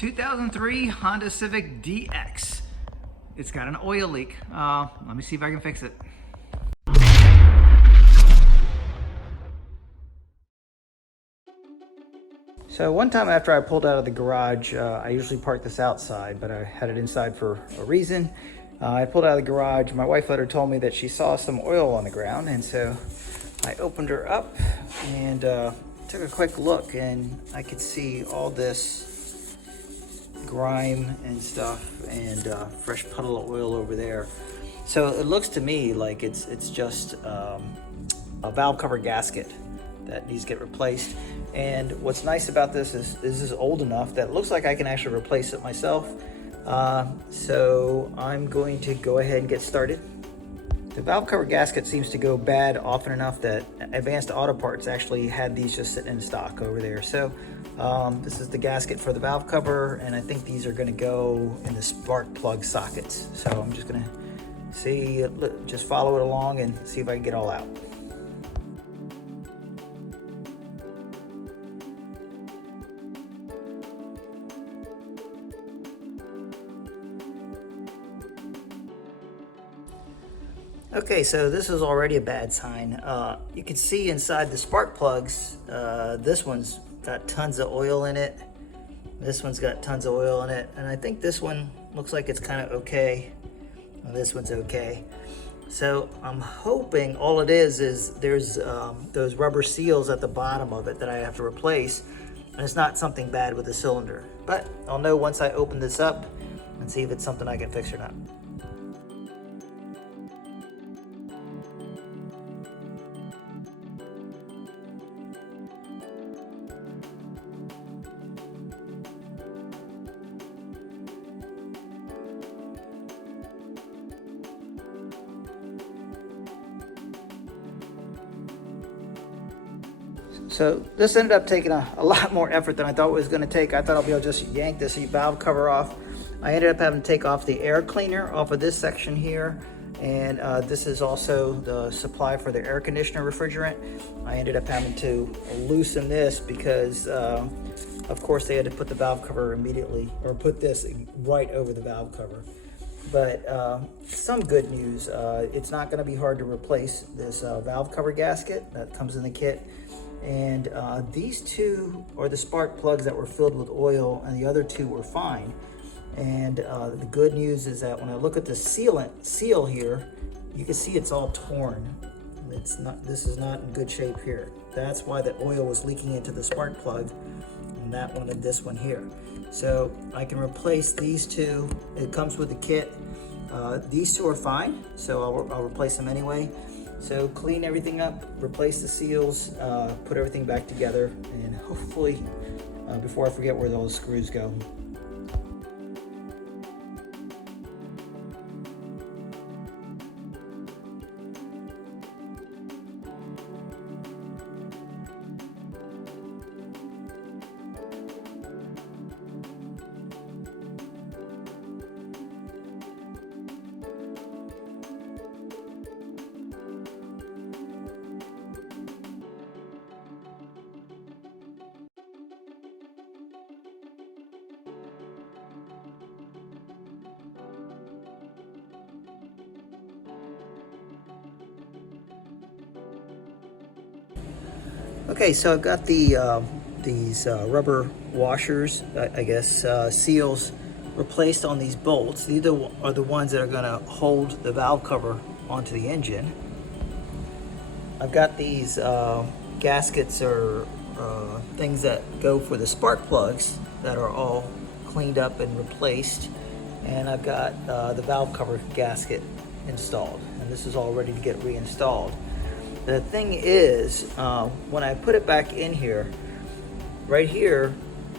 2003 Honda Civic DX. It's got an oil leak. Let me see if I can fix it. So one time after I pulled out of the garage, I usually park this outside, but I had it inside for a reason. I pulled out of the garage. My wife later told me that she saw some oil on the ground, and so I opened her up and took a quick look, and I could see all this grime and stuff and fresh puddle of oil over there. So it looks to me like it's just a valve cover gasket that needs to get replaced. And what's nice about this is this is old enough that it looks like I can actually replace it myself. So I'm going to go ahead and get started. The valve cover gasket seems to go bad often enough that Advanced Auto Parts actually had these just sitting in stock over there. So this is the gasket for the valve cover, and I think these are going to go in the spark plug sockets. So I'm just going to see, just follow it along and see if I can get all out. Okay, so this is already a bad sign. You can see inside the spark plugs, this one's got tons of oil in it. This one's got tons of oil in it. And I think this one looks like it's kind of okay. Well, this one's okay. So I'm hoping all it is there's those rubber seals at the bottom of it that I have to replace. And it's not something bad with the cylinder. But I'll know once I open this up and see if it's something I can fix or not. So this ended up taking a lot more effort than I thought it was going to take. I thought I'll be able to just yank this valve cover off. I ended up having to take off the air cleaner off of this section here. And this is also the supply for the air conditioner refrigerant. I ended up having to loosen this because, of course, they had to put the valve cover immediately, or put this right over the valve cover. But some good news, it's not going to be hard to replace this valve cover gasket that comes in the kit. And these two are the spark plugs that were filled with oil, and the other two were fine. And the good news is that when I look at the seal here, you can see it's all torn. This is not in good shape here. That's why the oil was leaking into the spark plug, and that one and this one here. So I can replace these two. It comes with the kit. These two are fine, so I'll replace them anyway. So clean everything up, replace the seals, put everything back together, and hopefully, before I forget where those screws go. Okay, so I've got these rubber washers, I guess, seals replaced on these bolts. These are the ones that are going to hold the valve cover onto the engine. I've got these gaskets or things that go for the spark plugs that are all cleaned up and replaced. And I've got the valve cover gasket installed. And this is all ready to get reinstalled. The thing is, when I put it back in here, right here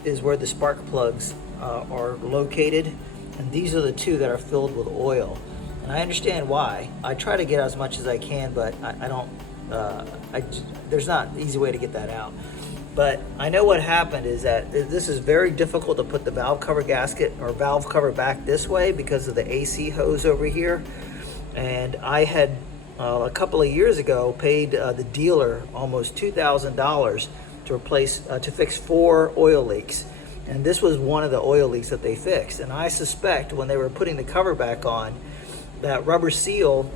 is where the spark plugs are located, and these are the two that are filled with oil. And I understand why. I try to get as much as I can, but I don't. There's not an easy way to get that out. But I know what happened is that this is very difficult to put the valve cover gasket or valve cover back this way because of the AC hose over here. And I had a couple of years ago paid the dealer almost $2,000 to fix 4 oil leaks. And this was one of the oil leaks that they fixed. And I suspect when they were putting the cover back on, that rubber seal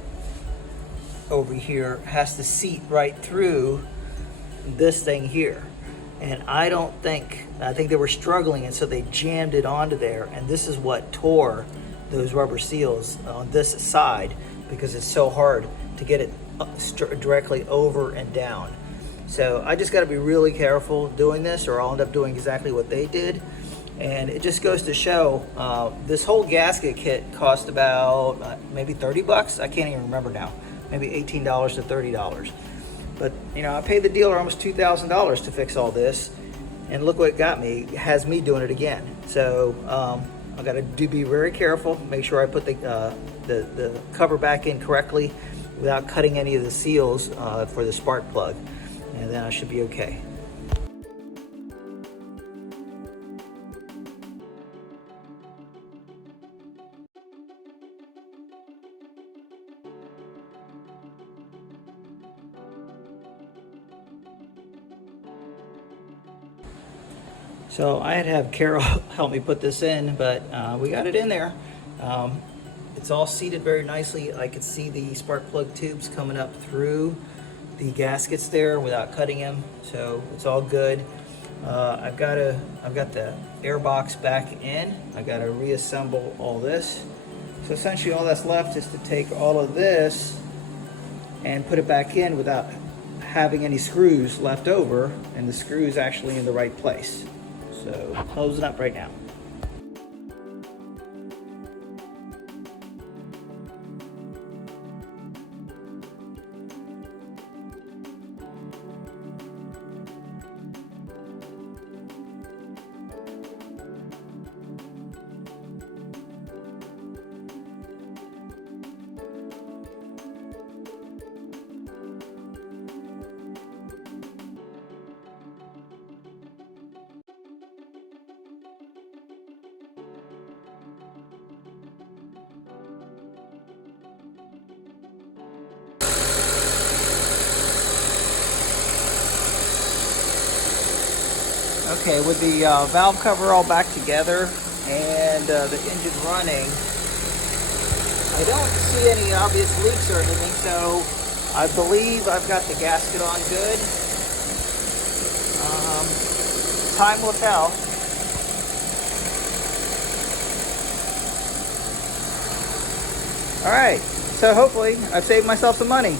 over here has to seat right through this thing here. And I think they were struggling, and so they jammed it onto there, and this is what tore those rubber seals on this side, because it's so hard to get it directly over and down. So I just got to be really careful doing this, or I'll end up doing exactly what they did. And it just goes to show, this whole gasket kit cost about maybe 30 bucks. I can't even remember now. Maybe $18 to $30. But you know, I paid the dealer almost $2,000 to fix all this, and look what it got me. It has me doing it again. So I got to be very careful. Make sure I put the cover back in correctly without cutting any of the seals for the spark plug, and then I should be okay. So I had to have Carol help me put this in, but we got it in there. It's all seated very nicely. I could see the spark plug tubes coming up through the gaskets there without cutting them, so it's all good. I've got the air box back in. I got to reassemble all this. So essentially all that's left is to take all of this and put it back in without having any screws left over, and the screw is actually in the right place. So close it up right now. Okay, with the valve cover all back together and the engine running, I don't see any obvious leaks or anything, so I believe I've got the gasket on good. Time will tell. All right, so hopefully I've saved myself some money.